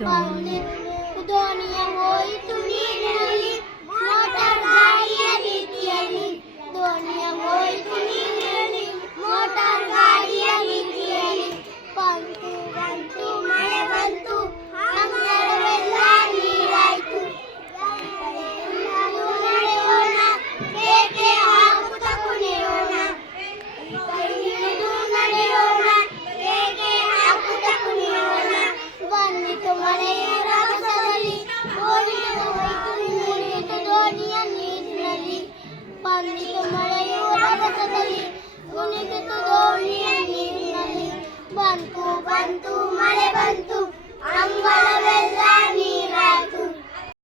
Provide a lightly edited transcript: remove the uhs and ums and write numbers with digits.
ದೋಣಿಯ ಹೋಯಿತು ನೀರಿನಲ್ಲಿ ಮೋಟಾರ್ ಗಾಡಿಯ ರೀತಿಯಲ್ಲಿ ದೋಣಿಯ ಹೋಯಿತು ನೀರಿನಲ್ಲಿ ಮೋಟಾರ್ ಗಾಡಿಯ ರೀತಿಯಲ್ಲಿ ಬಂತು ಬಂತು ಮಳೆ ಬಂತು ಅಂಗಳವೆಲ್ಲ ನೀರಾಯ್ತು ನಡೆಯೋಣ ಏಕೆ ಹಾಕುತ್ತ ಕುಣಿಯೋಣ ನಡೆಯೋಣ ಏಕೆ ಹಾಕುತ್ತ ಕುಣಿಯೋಣ ಬಂದಿತು ಮಳೆಯ ರಭಸದಲ್ಲಿ ಮುಳುಗಿತು ದೋಣಿಯ ನೀರಿನಲ್ಲಿ ಬಂದಿತು ಮಳೆಯು ರಭಸದಲ್ಲಿ ಮುಳುಗಿತು ದೋಣಿಯ ನೀರಿನಲ್ಲಿ ಬಂತು ಬಂತು ಮಳೆ ಬಂತು ಅಂಗಳವೆಲ್ಲ